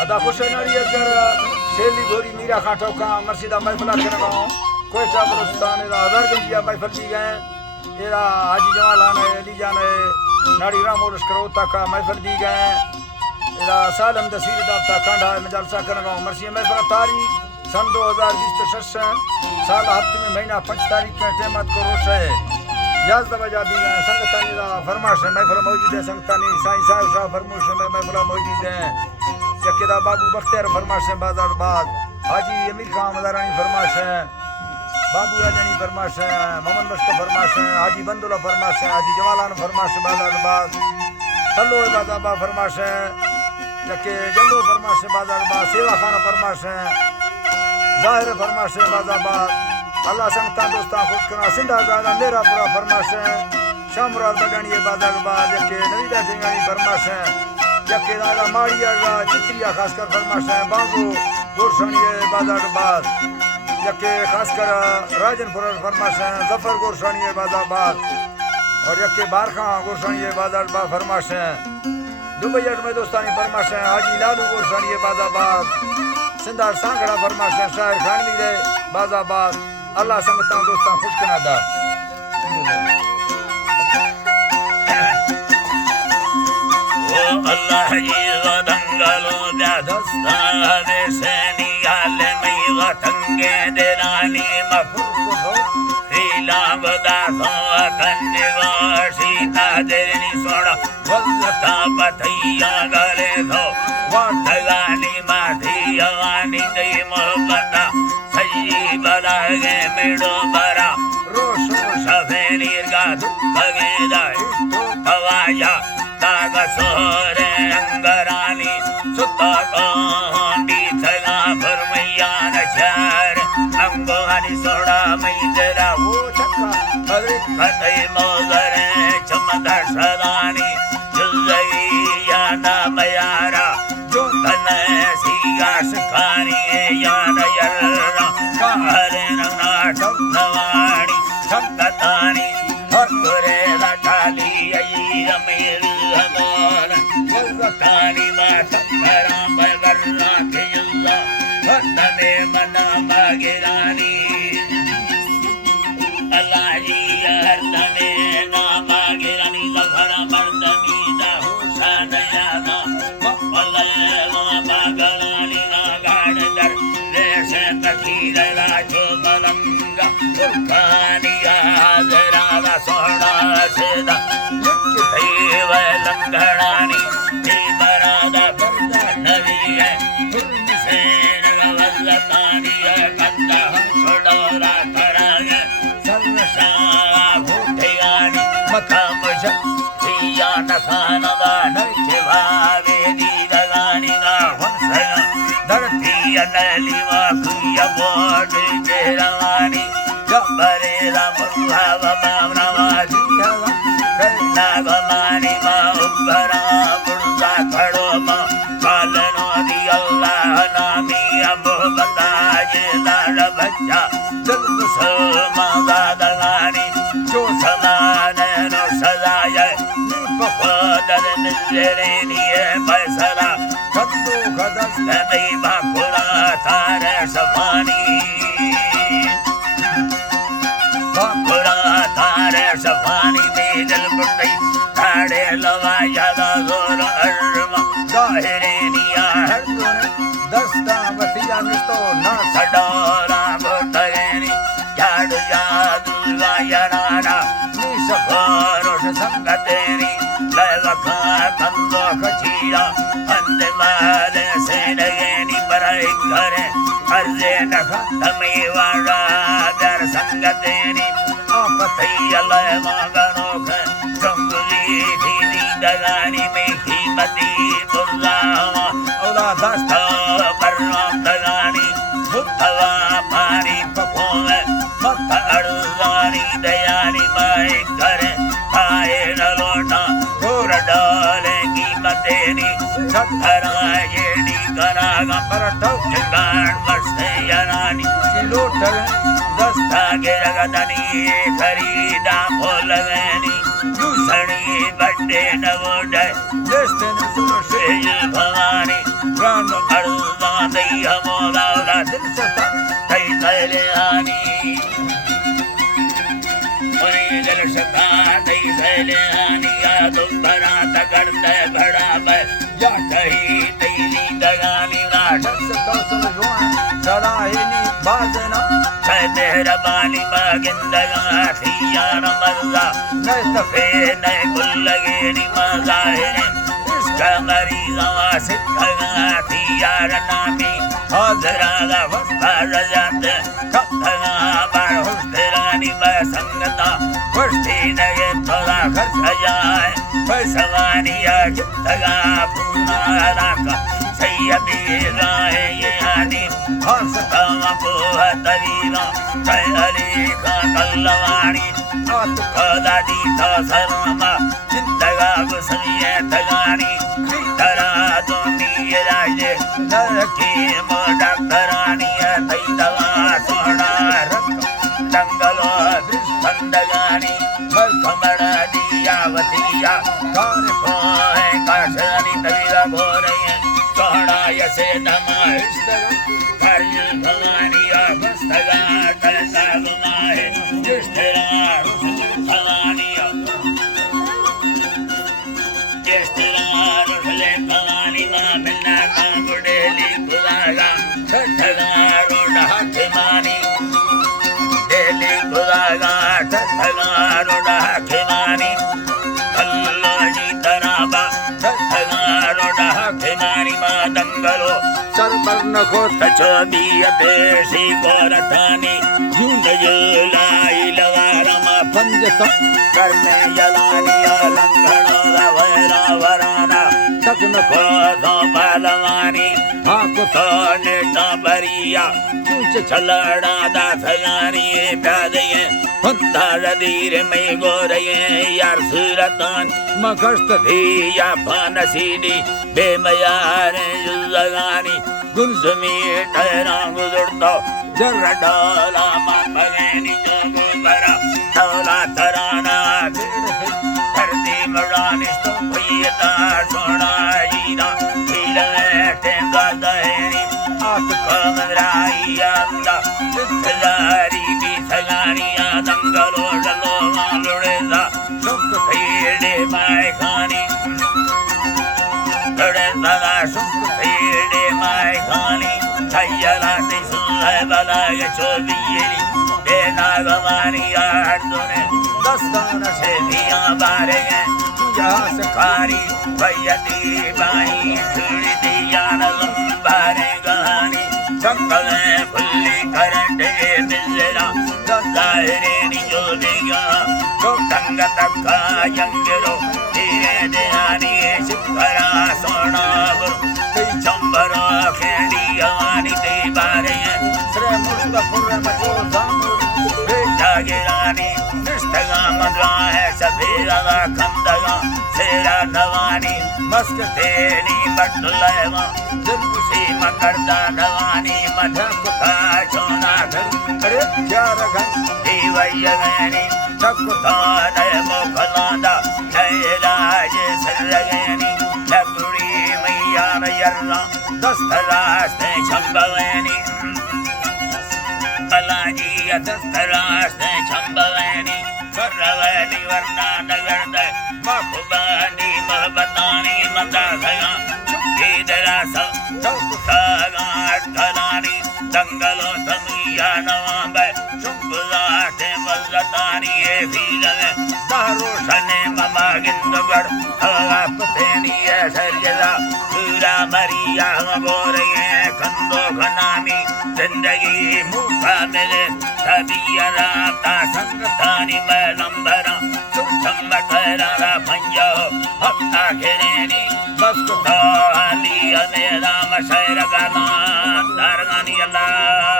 अदा खुशनारी अगर सेली गोरी मीरा खाटो का मर्शिदा महफिल करना कोयटा बलुस्तान एदा हजार गंजिया महफिल दी गए एदा हाजी जमालान है अली जान है नाड़ी रामोल करोता का महफिल दी गए एदा सालम दसीर दावता कांडा मजलसा करना मर्शिया महफिल तारीख सन 2020 साल हफ्ते में महीना 5 तारीख के टेमत को रोश है याज दबजा दी गए संगतानी दा फरमाश है महफिल मौजूद है संगतानी साईं साहब शाह फरमाश में महफिल मौजूद है यकेदा बाबू बख्तियार फरमाश है बाजार बाद हाजी अमीर खान मदारानी फरमाश है बाबू राजनी फरमाश है मोहम्मद मुश्तफा फरमाश है हाजी बंदुल्ला फरमाश है हाजी जमालान फरमाश है बाजार बाद तल्लो इबादाबा फरमाश है यके जल्लो फरमाश है बाजार बाद सेवा खान फरमाश है जाहिर फरमाश है बाजार बाद अल्लाह संगता दोस्तां खुश करना सिंधा ज़ादा मेरा पूरा फरमाश है शामराज बगानी बाजार बाद यके नवीदा जंगानी फरमाश है यके दादा माड़िया रा चित्रिया खासकर फरमाश है बांगो गोरसानी बाजार बाद यके खासकर राजनपुर फरमाश है जफर गोरसानी बाजाबाद और यके बारखा गोरसानी बाजाबाद फरमाश है दुबई में दोस्तानी फरमाश है हाजी लालू गोरसानी बाजाबाद सिंधार सांगड़ा फरमाश है शायर खानवी रे बाजाबाद अल्लाह संगता दोस्तां खुश कना दा ओ अल्लाह जी दंगलो दा दस्ताने से निकाल मई वतंगे देरानी मफुर रीला बदा सो तन्ने वाशीता देरनी सोड़ा वल्लता पतैया गले दो वाटगानी माधियानी दे मोहब्बता सही बरागे मेडो बरा रोशो सफेनीर का दुखगे दाई हवाया ताग सोरे अंगरानी सुता कोंडी थला फरमैया नचार अंगो हनी सोड़ा मैदरा वो चक्का अरे कतई मोगरे चमदा सदानी जुलैया नाम यारा जो तने सिया सखानी याना यर्रा काहरे नंगा ठोकवानी ठोकतानी हकुरे लाठाली आई अमीर अमोर वल्लतानी मातरा बगर्रा के युल्ला हतने मना मागिरानी अल्लाह जी हरदने ना मागिरानी लफरा मर्दमी दा हुसन यादा मल्ले मा बागलानी ना गाड़दर देश तकीर लाजो मलंगा उर्खानिया जरा सोना सेदा लिखते लंगड़ानी बरादा बरदा नवी है से वल्लतानी कंदा छोड़ोरा करागे सर्वशा भूठयानी मथा मुझ सिया नखाना नचे भावे दीदानी ना हंसना धरती अनली वाकुया बोड बेरानी गबरे रामुहा बामनावादी करना गमानी मा उबरा बुर्जा खड़ो मा कालनो दी अल्लाह नामी अबो बताजे दार बच्चा जल्द सो मा बादलानी जो समान नो सजाए बखदर निजरेनी पैसरा कंदो खदस नहीं बाखुरा तारे सफानी बाखुरा तारे सफानी में जल बुटई ताड़े लवा यादा जोर अर्मा जाहिरे निया हर दोने दस्ता वतिया मिस्तो ना सडोरा बुटयनी याद यादु वायराना निसफरोश संगतेनी लवका कंदो खचीरा अंदे वाले से नगेनी बराई घरे अर्जे नखा तमे वाड़ा दर संगतेनी आपतई अल्लाह मागनो ख चंगली दीदी दगानी में कीमती बुर्ला औला दस्ता परम दगानी भुतवा पानी पकोवे मत अड़गानी दयानी माई करे आए नलोटा गोर डाले कीमतेनी सत्तरा येडी करागा पर ठोकगान मस्ते यानी सिलोटर दस्ता गिरगदनी खरीदा भोलगनी दूसरी बड्डे नवोदय दस्तन सुरशेय भवानी प्राण लेलिया दुबरा तगड़ते घड़ा पे जाटही तेली दगानी नाट सदाहिनी बाजना मेहरबानी बागिंदगा थिया मल्ला नहीं तफे न गुल्लगेरी मज़ाहिर इसका मरीज़ा सिद्धगा थिया नामी हाजरा वस्ता रजात कत्तगा बार हुस्तेरानी संगता वस्ती नगे तोला खर्च जाए फसवानिया जितगा पूना का सैयदी राहे ये आनी हंसता मबूह तवीला अली का कल्लवानी आत खुदा दी तो सरमा जिंदगा गुसलिए तगानी तरा तो मीरा ये नरकी मोड़ा करानी तई दवा सोना रख दंगलो दृष्टंदगानी मलकमड़ा दिया वतिया कौन को है काशनी तवीला बोरे सोना यसे दमा कार्य भवानी अवस्थगा करता गुनाहे जिस तरह भवानी जिस तरह रुले भवानी मां मिलना का गुडेली गुलागा ठठगा रोडा खिमानी डेली गुलागा ठठगा रोडा खिमानी अल्लाह जी तराबा ठठगा रोडा खिमानी मां दंगलो सरबरन को तचोबिया पेशी कोरतानी झुंड जुलाई लवारमा पंजत करने जलानी लंघनो वैरा वराना तकन को दो बालवानी हाक तो नेटा बरिया चूच छलड़ा दासगानी प्यादे हंता रदीर में गोरये यार सूरतान मगस्त धिया फानसीडी बेमयार जुलगानी गुलसमी ठहरा गुजरता जर्रा डाला मापगेनी जोगो बरा तौला तराना धरती मरानी स्तंभियता सोना जीना हीले टेंगा दहेनी आत कमराई अंदा जितलारी भी सगानिया दंगलो डलो मालुड़ेदा सुख फेड़े माय खानी लड़े सदा सुख फेड़े माय खानी छयला तिसुल्ला बला ये चोबियली बेना गवानी आर्दुने दस्तान से दिया बारे तुझा सखारी भयती बाई छुड़ी दिया नलंबारे गहानी संकले फुल्ली करंटे मिलरा दंगारे निजो दिया तो तंग तक्का यंगलो धीरे देहानी शिखरा सोना चंबरा खेड़ियानी दे बारे श्री मुस्तफर मजो दामुर बेटा गिरानी निष्ठगा मदरा है सफेरा खंदगा सेरा नवानी मस्क तेनी बटलेवा दिलकुशी मकरदा नवानी मधक का सोना घर अरे क्या रगन देवयगनी चकुता नय मोखलांदा नयलाज सरगनी लकुड़ी मैया नयरला दस्तरास्ते छंबवनी बलाजी दस्तरास्ते छंबवनी करवनी वरना नगरद मखबानी महबतानी मता गया चुकी दरासा चौथा गानी दंगलो तमिया नवाबे चुंबलाटे वल्लतानी ए भीलवे दारोशने ममा गिंदगड़ हवा पतेनी ए सरजला पूरा मरिया गोरे खंदो खनामी जिंदगी मुखा मिले तबियरा ता संगतानी लंबरा सुरतम ठहरा पंजो हफ्ता घेरेनी बस तो अली मेरा मशहर गाना दरगानी अल्लाह